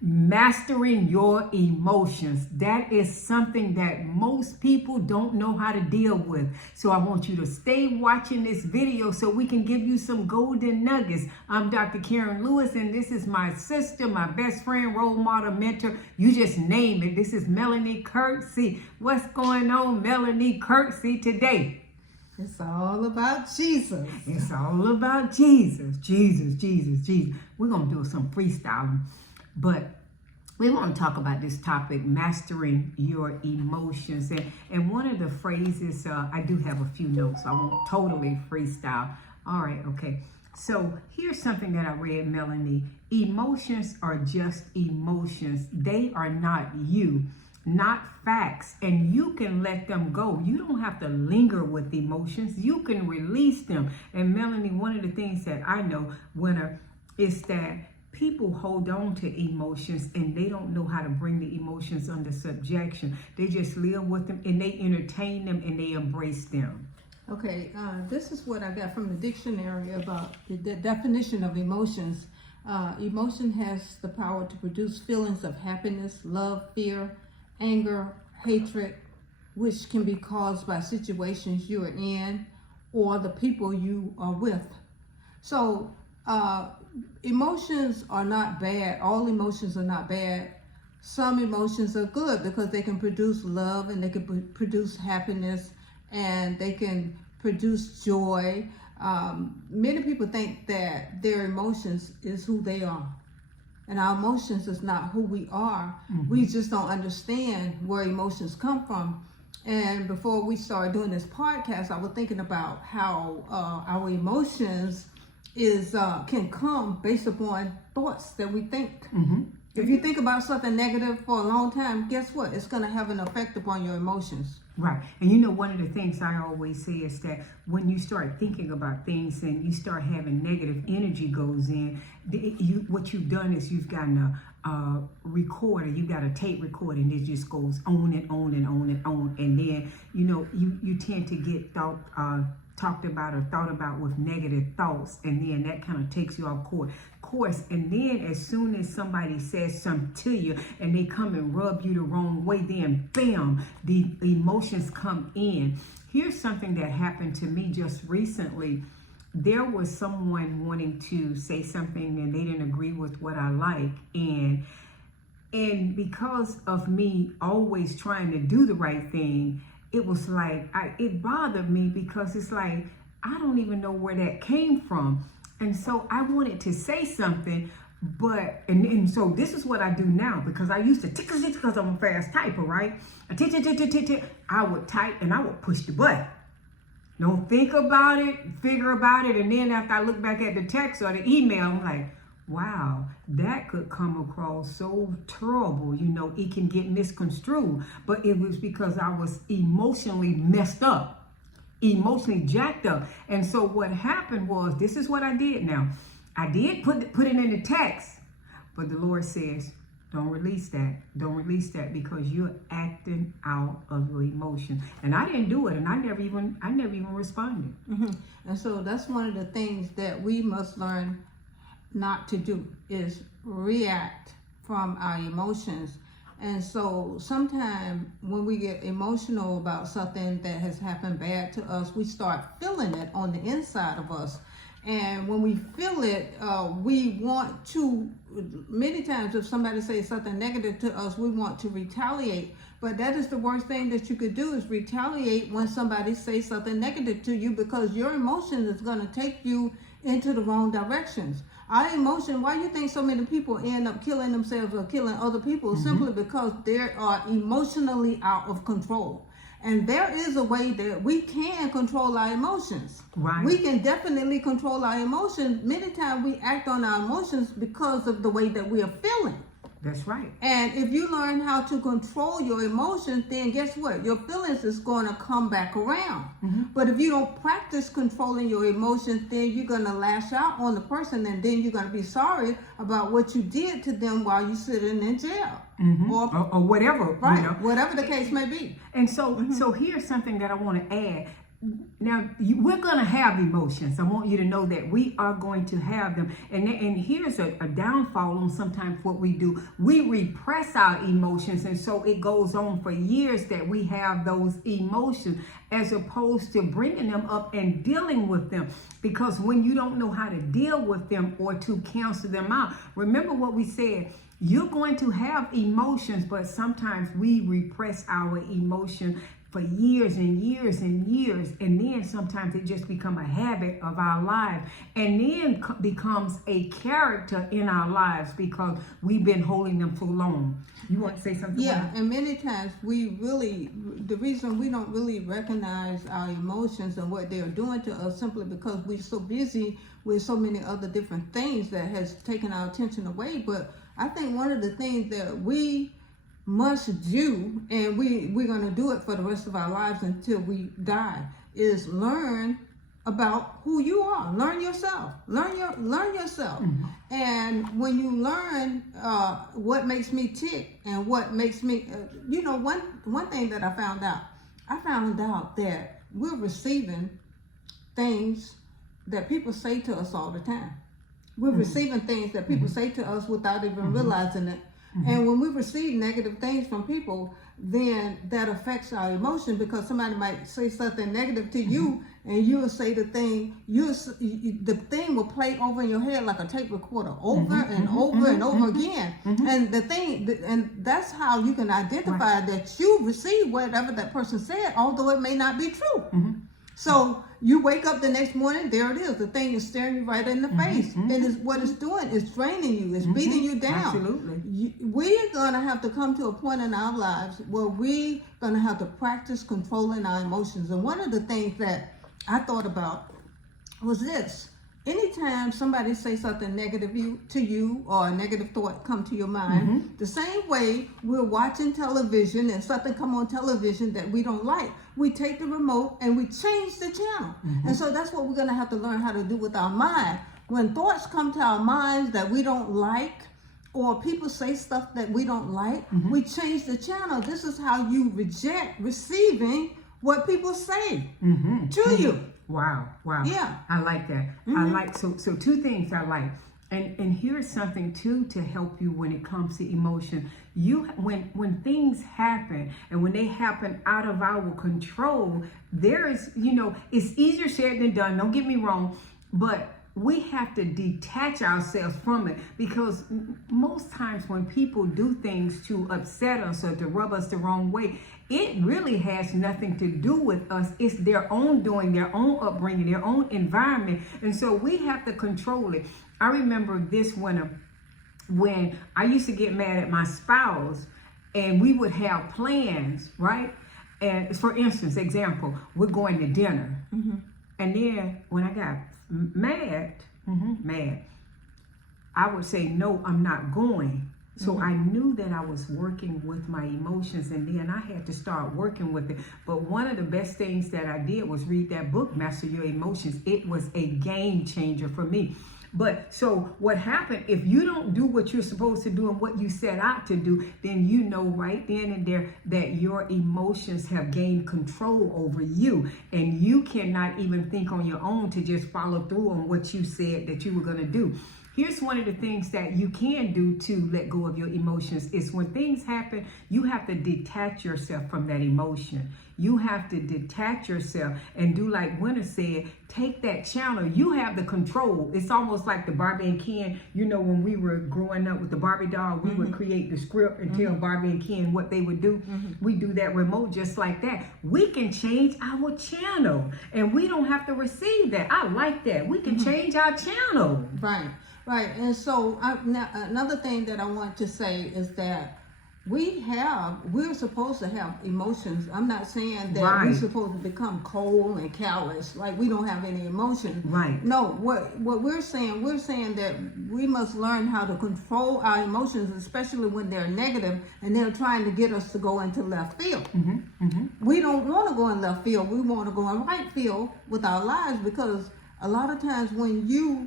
Mastering your emotions. That is something that most people don't know how to deal with. So I want you to stay watching this video so we can give you some golden nuggets. I'm Dr. Karen Lewis, and this is my sister, my best friend, role model, mentor. You just name it. This is Melanie Kirksey. What's going on, Melanie Kirksey, today? It's all about Jesus. It's all about Jesus. Jesus. We're going to do some freestyling. But we want to talk about this topic, mastering your emotions. And one of the phrases, I do have a few notes. So I won't totally freestyle. All right, okay. So here's something that I read, Melanie. Emotions are just emotions. They are not you, not facts. And you can let them go. You don't have to linger with emotions. You can release them. And Melanie, one of the things that I know, winner, is that people hold on to emotions and they don't know how to bring the emotions under subjection. They just live with them and they entertain them and they embrace them. Okay, this is what I got from the dictionary about the definition of emotions. Emotion has the power to produce feelings of happiness, love, fear, anger, hatred, which can be caused by situations you are in or the people you are with. So, emotions are not bad. All emotions are not bad. Some emotions are good because they can produce love and they can produce happiness and they can produce joy. Many people think that their emotions is who they are. And our emotions is not who we are. Mm-hmm. We just don't understand where emotions come from. And before we started doing this podcast, I was thinking about how our emotions can come based upon thoughts that we think. Mm-hmm. If you think about something negative for a long time, guess what? It's going to have an effect upon your emotions. Right. And you know, one of the things I always say is that when you start thinking about things and you start having negative energy goes in, what you've done is you've gotten a recorder, you got a tape recorder, and it just goes on and on and on and on. And then, you know, you tend to get talked about or thought about with negative thoughts, and then that kind of takes you off course. And then as soon as somebody says something to you and they come and rub you the wrong way, then bam, the emotions come in. Here's something that happened to me just recently. There was someone wanting to say something and they didn't agree with what I like, and because of me always trying to do the right thing, it was like, it bothered me because it's like, I don't even know where that came from. And so I wanted to say something, but, and so this is what I do now, because I used to because I'm a fast typer, right? I would type and I would push the button. Don't think about it, figure about it. And then after I look back at the text or the email, I'm like, wow, that could come across so terrible. You know, it can get misconstrued. But it was because I was emotionally messed up, emotionally jacked up. And so what happened was, this is what I did now. I did put it in the text, but the Lord says, don't release that. Don't release that because you're acting out of your emotion. And I didn't do it, and I never even responded. Mm-hmm. And so that's one of the things that we must learn not to do, is react from our emotions. And so sometimes when we get emotional about something that has happened bad to us, we start feeling it on the inside of us. And when we feel it, we want to, many times if somebody says something negative to us, we want to retaliate. But that is the worst thing that you could do, is retaliate when somebody says something negative to you, because your emotion is going to take you into the wrong directions. Our emotion, why you think so many people end up killing themselves or killing other people? Mm-hmm. Simply because they are emotionally out of control. And there is a way that we can control our emotions. Right. We can definitely control our emotions. Many times we act on our emotions because of the way that we are feeling. That's right. And if you learn how to control your emotions, then guess what? Your feelings is going to come back around. Mm-hmm. But if you don't practice controlling your emotions, then you're going to lash out on the person, and then you're going to be sorry about what you did to them while you're sitting in jail. Mm-hmm. Or whatever. Right, you know. whatever the case may be. And so, so here's something that I want to add. we're going to have emotions. I want you to know that we are going to have them. And here's a downfall on sometimes what we do. We repress our emotions, and so it goes on for years that we have those emotions, as opposed to bringing them up and dealing with them. Because when you don't know how to deal with them or to cancel them out, remember what we said. You're going to have emotions, but sometimes we repress our emotion for years and years and years, and then sometimes it just becomes a habit of our lives, and then becomes a character in our lives because we've been holding them for long. You want to say something? Yeah, and many times the reason we don't really recognize our emotions and what they're doing to us simply because we're so busy with so many other different things that has taken our attention away. But I think one of the things that we must do, and we're going to do it for the rest of our lives until we die, is learn about who you are. Learn yourself. Learn yourself. Mm-hmm. And when you learn what makes me tick and what makes me, one thing that I found out that we're receiving things that people say to us all the time. We're mm-hmm. receiving things that people mm-hmm. say to us without even mm-hmm. realizing it. Mm-hmm. And when we receive negative things from people, then that affects our emotion, because somebody might say something negative to you, mm-hmm. and you'll say the thing, the thing will play over in your head like a tape recorder, over mm-hmm. and over mm-hmm. and over mm-hmm. again. Mm-hmm. And that's how you can identify that you received whatever that person said, although it may not be true. Mm-hmm. So you wake up the next morning, there it is. The thing is staring you right in the face. Mm-hmm. And what it's doing is draining you. It's mm-hmm. beating you down. Absolutely. We're going to have to come to a point in our lives where we're going to have to practice controlling our emotions. And one of the things that I thought about was this. Anytime somebody says something negative to you, or a negative thought come to your mind, mm-hmm. the same way we're watching television and something come on television that we don't like, we take the remote and we change the channel. Mm-hmm. And so that's what we're going to have to learn how to do with our mind. When thoughts come to our minds that we don't like, or people say stuff that we don't like, mm-hmm. we change the channel. This is how you reject receiving what people say mm-hmm. to mm-hmm. you. Wow. Yeah. I like that. Mm-hmm. I like, so two things I like. And here's something too to help you when it comes to emotion. When things happen, and when they happen out of our control, there is, it's easier said than done. Don't get me wrong, but we have to detach ourselves from it, because most times when people do things to upset us or to rub us the wrong way, it really has nothing to do with us. It's their own doing, their own upbringing, their own environment. And so we have to control it. I remember this winter when I used to get mad at my spouse, and we would have plans, right? And for instance, we're going to dinner. Mm-hmm. And then when I got mad, I would say, no, I'm not going. So mm-hmm. I knew that I was working with my emotions, and then I had to start working with it. But one of the best things that I did was read that book, Master Your Emotions. It was a game changer for me. But so what happened, if you don't do what you're supposed to do and what you set out to do, then you know right then and there that your emotions have gained control over you, and you cannot even think on your own to just follow through on what you said that you were going to do. Here's one of the things that you can do to let go of your emotions is when things happen, you have to detach yourself from that emotion. You have to detach yourself and do like Winter said, take that channel. You have the control. It's almost like the Barbie and Ken. When we were growing up with the Barbie doll, we mm-hmm. would create the script and mm-hmm. tell Barbie and Ken what they would do. Mm-hmm. We do that remote just like that. We can change our channel, and we don't have to receive that. I like that. We can mm-hmm. change our channel. Right. And so another thing that I want to say is that we're supposed to have emotions. I'm not saying that we're supposed to become cold and callous, like we don't have any emotions. Right. No, what we're saying that we must learn how to control our emotions, especially when they're negative and they're trying to get us to go into left field. Mm-hmm. Mm-hmm. We don't want to go in left field. We want to go in right field with our lives, because a lot of times when you're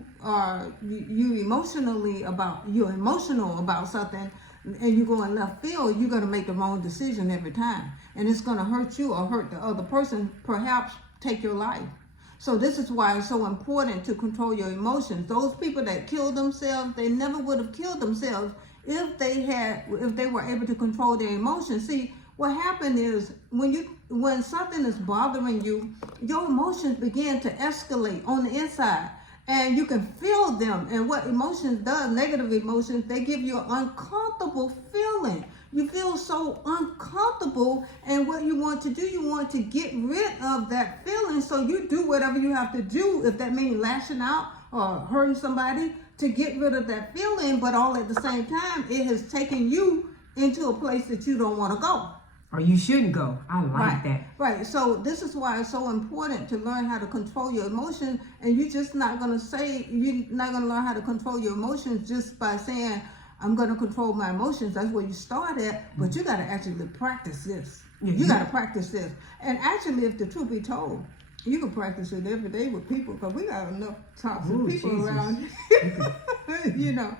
emotional about something and you go in left field, you're going to make the wrong decision every time, and it's going to hurt you or hurt the other person, perhaps take your life. So this is why it's so important to control your emotions. Those people that kill themselves, they never would have killed themselves if they were able to control their emotions. See, what happened is when something is bothering you, your emotions begin to escalate on the inside, and you can feel them. And what emotions does, negative emotions, they give you an uncomfortable feeling. You feel so uncomfortable, and what you want to do, you want to get rid of that feeling. So you do whatever you have to do, if that means lashing out or hurting somebody, to get rid of that feeling. But all at the same time, it has taken you into a place that you don't want to go. Or you shouldn't go. I like that. Right. So this is why it's so important to learn how to control your emotions. And you're not going to learn how to control your emotions just by saying, I'm going to control my emotions. That's where you start at. But you got to actually practice this. You got to practice this. And actually, if the truth be told, you can practice it every day with people, because we got enough toxic people around. You know.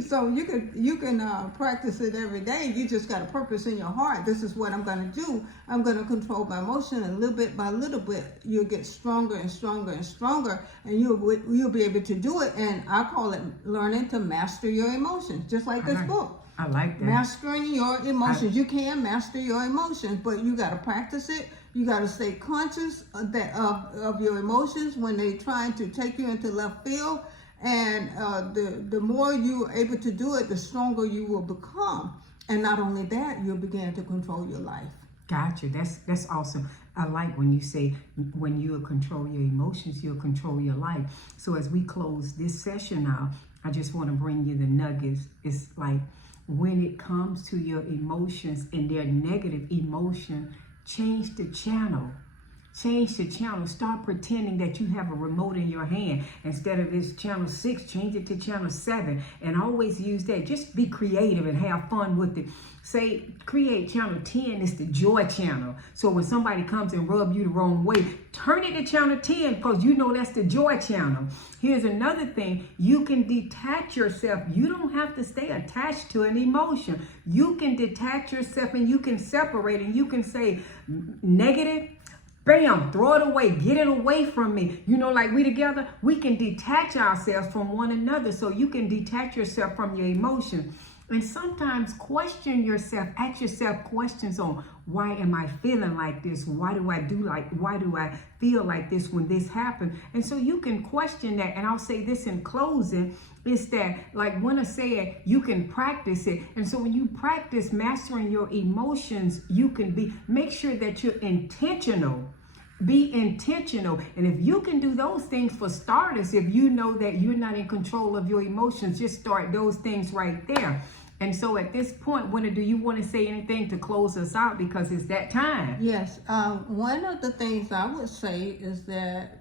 So you can practice it every day. You just got a purpose in your heart. This is what I'm going to do. I'm going to control my emotion, and little bit by little bit, you'll get stronger and stronger and stronger, and you'll be able to do it. And I call it learning to master your emotions, just like this book. I like that. Mastering your emotions. You can master your emotions, but you got to practice it. You got to stay conscious of your emotions when they're trying to take you into left field. And the more you are able to do it, the stronger you will become. And not only that, you'll begin to control your life. Gotcha. That's awesome. I like when you say, when you control your emotions, you'll control your life. So as we close this session now, I just want to bring you the nuggets. It's like, when it comes to your emotions and their negative emotion, change the channel. Change the channel. Start pretending that you have a remote in your hand. Instead of this channel 6, change it to channel 7. And always use that. Just be creative and have fun with it. Say, create channel 10 is the joy channel. So when somebody comes and rub you the wrong way, turn it to channel 10, because you know that's the joy channel. Here's another thing. You can detach yourself. You don't have to stay attached to an emotion. You can detach yourself, and you can separate, and you can say negative, bam, throw it away, get it away from me. You know, like we together, we can detach ourselves from one another. So you can detach yourself from your emotions. And sometimes question yourself, ask yourself questions on, why am I feeling like this? Why do I feel like this when this happens? And so you can question that. And I'll say this in closing, is that, like Winner said, you can practice it. And so when you practice mastering your emotions, you can make sure that you're intentional. Be intentional. And if you can do those things, for starters, if you know that you're not in control of your emotions, just start those things right there. And so at this point, Winner, do you want to say anything to close us out, because it's that time? Yes. One of the things I would say is that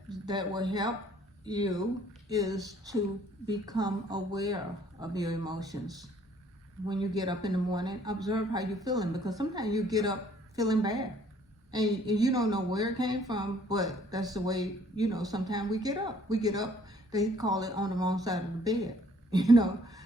will help you is to become aware of your emotions. When you get up in the morning, observe how you're feeling, because sometimes you get up feeling bad. And you don't know where it came from, but that's the way, sometimes we get up. They call it on the wrong side of the bed,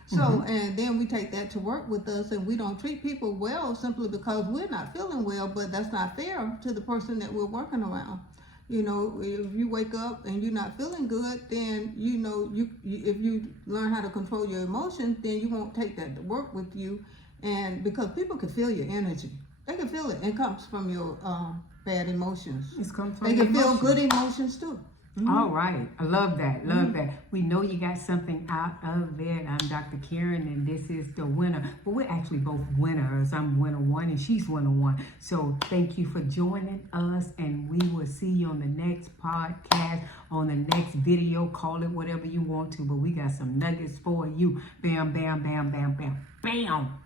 So, and then we take that to work with us, and we don't treat people well simply because we're not feeling well, but that's not fair to the person that we're working around. If you wake up and you're not feeling good, then, if you learn how to control your emotions, then you won't take that to work with you. And because people can feel your energy. They can feel it. It comes from your bad emotions. They can feel good emotions too. All right. I love that. Love that. We know you got something out of it. I'm Dr. Karen, and this is the winner. But we're actually both winners. I'm winner 1 and she's winner 1. So thank you for joining us, and we will see you on the next podcast, on the next video. Call it whatever you want to, but we got some nuggets for you. Bam, bam, bam, bam, bam, bam.